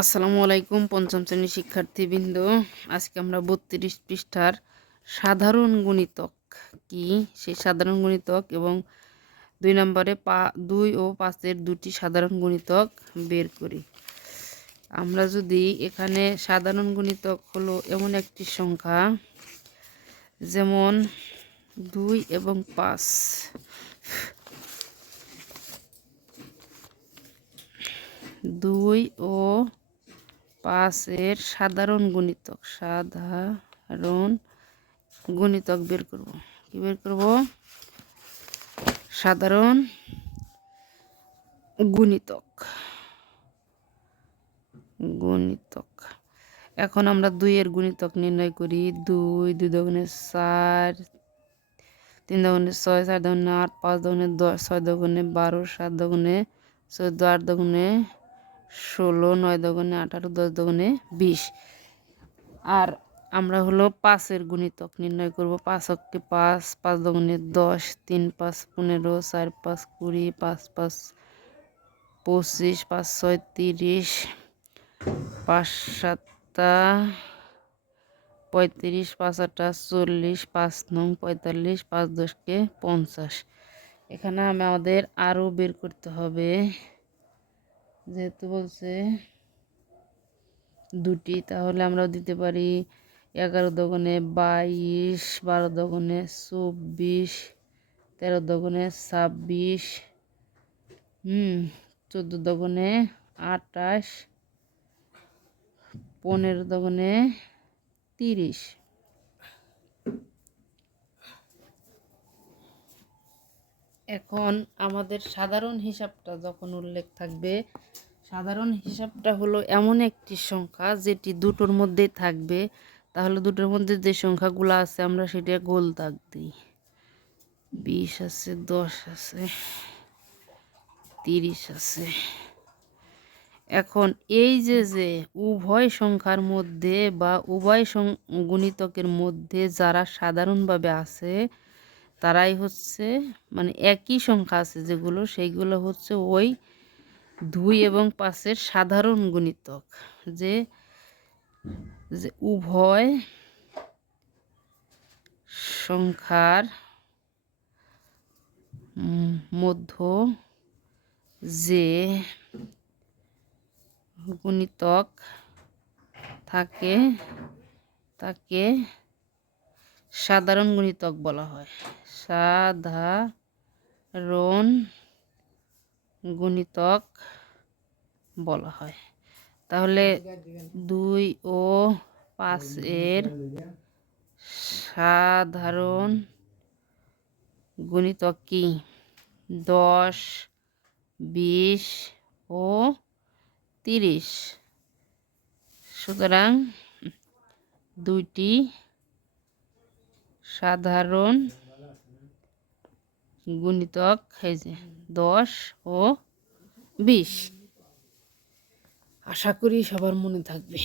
আসসালামু আলাইকুম পঞ্চম শ্রেণীর শিক্ষার্থীবৃন্দ। আজকে আমরা 32 পৃষ্ঠার সাধারণ গুণিতক কি সেই সাধারণ গুণিতক এবং 2 নম্বরে 2 ও 5-এর দুটি সাধারণ গুণিতক বের করি। আমরা যদি এখানে সাধারণ গুণিতক হলো এমন একটি সংখ্যা যেমন 2 এবং 5, 2 ও 5-এর সাধারণ গুণিতক বের করব। কি বের করব? সাধারণ গুণিতক। এখন আমরা 2-এর গুণিতক নির্ণয় করি। 2 2 দুগুণে 4, 3 দুগুণে 6, 4 দুগুণে 8, 5 দুগুণে 10, 6 দুগুণে 12, 7 দুগুণে 14, 8 দুগুণে 16, 9 দুগুণে 18, 10 দুগুণে 20। আর আমরা হলো 5-এর গুণিতক নির্ণয় করব। 5 অক্ষে 5, 5 দুগুণে 10, 3 5 15, 4 5 20, 5 5 25, 5 6 30, 5 7 35, 5 8 40, 5 9 45, 5 10 50। এখানে আমাদের আরও বের করতে হবে, যেহেতু বলছে দুটি, তাহলে আমরাও দিতে পারি 11 দুগুণে 22, 12 দুগুণে 24, 13 দুগুণে 26, 14 দুগুণে 28, 15 দুগুণে 30। এখন আমাদের সাধারণ হিসাবটা যখন উল্লেখ থাকবে, সাধারণ হিসাবটা হলো এমন একটি সংখ্যা যেটি দুটোর মধ্যেই থাকবে। তাহলে দুটোর মধ্যে যে সংখ্যাগুলো আছে আমরা সেটা গোল দাগ দিই। 20 আছে, 10 আছে, 30 আছে। এখন এই যে উভয় সংখ্যার মধ্যে বা উভয় গুণিতকের মধ্যে যারা সাধারণভাবে আছে তারাই হচ্ছে, মানে একই সংখ্যা আছে যেগুলো, সেইগুলো হচ্ছে ওই 2 এবং 5-এর সাধারণ গুণিতক। যে উভয় সংখ্যার মধ্য যে গুণিতক থাকে তাকে সাধারণ গুণিতক বলা হয়। সাধারণ গুণিতক বলা হয়। তাহলে 2 ও 5-এর সাধারণ গুণিতক কি? 10, 20 ও 30। সুতরাং দুইটি সাধারণ গুণিতক এই যে 10 ও 20। আশা করি সবার মনে থাকবে।